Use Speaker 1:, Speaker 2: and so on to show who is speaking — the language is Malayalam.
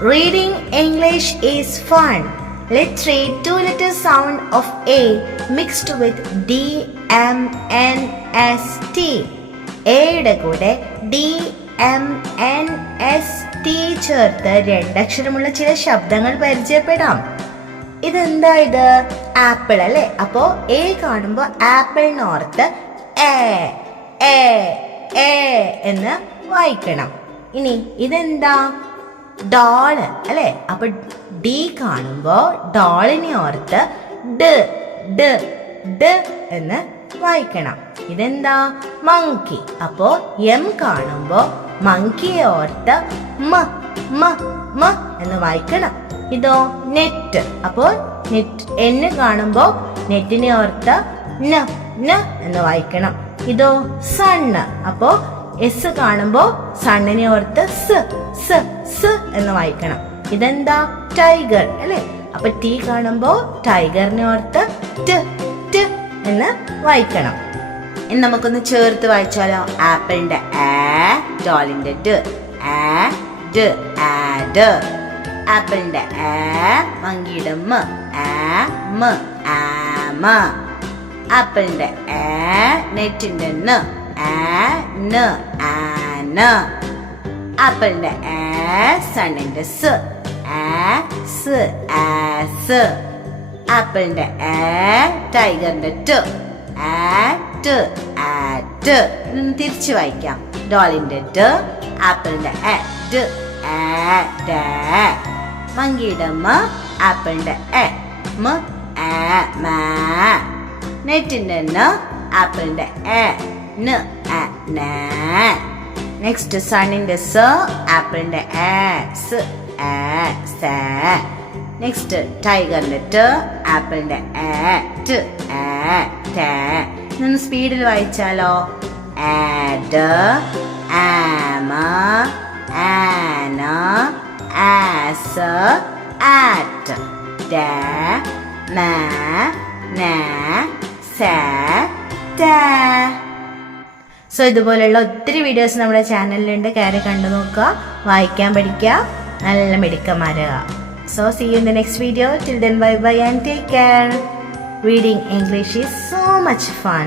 Speaker 1: Reading English is fun. Let's read two letter sound of A mixed with D M N S T. എയുടെ കൂടെ D M N S T ചേർത്ത് രണ്ടക്ഷരമുള്ള ചില ശബ്ദങ്ങൾ പരിചയപ്പെടാം. ഇതെന്താ ഇത്? ആപ്പിൾ അല്ലേ? അപ്പോ എ കാണുമ്പോ ആപ്പിളിനോർത്ത് എ എ എന്ന് വായിക്കണം. ഇനി ഇതെന്താ? ഡോൾ അല്ലെ? അപ്പൊ ഡി കാണുമ്പോ ഡോളിനെ ഓർത്ത് ഡ് ഡ് ഡ് എന്ന് വായിക്കണം. ഇതെന്താ? മങ്കി അപ്പോ എം കാണുമ്പോ മങ്കിയെ ഓർത്ത് മ മ മ എന്ന് വായിക്കണം. ഇതോ? നെറ്റ് അപ്പോ നെറ്റ് എന്ന് കാണുമ്പോ നെറ്റിനെ ഓർത്ത് ന ന എന്ന് വായിക്കണം. ഇതോ? സണ്ണ് അപ്പോ എസ് കാണുമ്പോ സണ്ണിനെ ഓർത്ത് സ് സ് എന്ന് വായിക്കണം. ഇതെന്താ? ടൈഗർ അല്ലേ? അപ്പൊ ടി കാണുമ്പോ ടൈഗറിനെ ഓർത്ത് എന്ന് വായിക്കണം. ഇനി നമുക്കൊന്ന് ചേർത്ത് വായിച്ചാലോ? ആപ്പിളിന്റെ ആ ഡോളിന്റെ ഡ് ആ ഡ് ആഡ് ആപ്പിളിന്റെ ആ മങ്കിയുടെ മ ആ മ ആമ ആപ്പിളിന്റെ ആ നെറ്റിന്റെ ന ആ ന ആന ആപ്പിളിന്റെ ആ സണ്ണിന്റെ സ് ആ സ് ആസ് ആപ്പിളിന്റെ എ ടൈഗറിന്റെ ട് ആറ്റ് ആറ്റ് തിരിച്ചു വായിക്കാം. ഡോളിന്റെ ട് ആപ്പിളിന്റെ എ ഡ് മങ്കിയുടെ മ ആപ്പിളിന്റെ എ മ ആ മാ. നെറ്റിന്റെ ന ആപ്പിളിന്റെ എ ന ആ നാ നെക്സ്റ്റ് സണ്ണിന്റെ സ ആപ്പിളിന്റെ ആ സ് ആ സ നെക്സ്റ്റ് ടൈഗറിന്റെ ട് ആപ്പിളിന്റെ ആ ട് ആ ടാ ഇതൊന്ന് സ്പീഡിൽ വായിച്ചാലോ? ആഡ് ആമ ആന ആസ് ആറ്റ് ഡാ മാ നാ സാ ടാ സോ ഇതുപോലെയുള്ള ഒത്തിരി വീഡിയോസ് നമ്മുടെ ചാനലിലുണ്ട് കയറി കണ്ടു നോക്കുക. വായിക്കാൻ പഠിക്കുക. നല്ല മിടുക്കന്മാരുക so see you in the next video till then bye bye and take care reading English is so much fun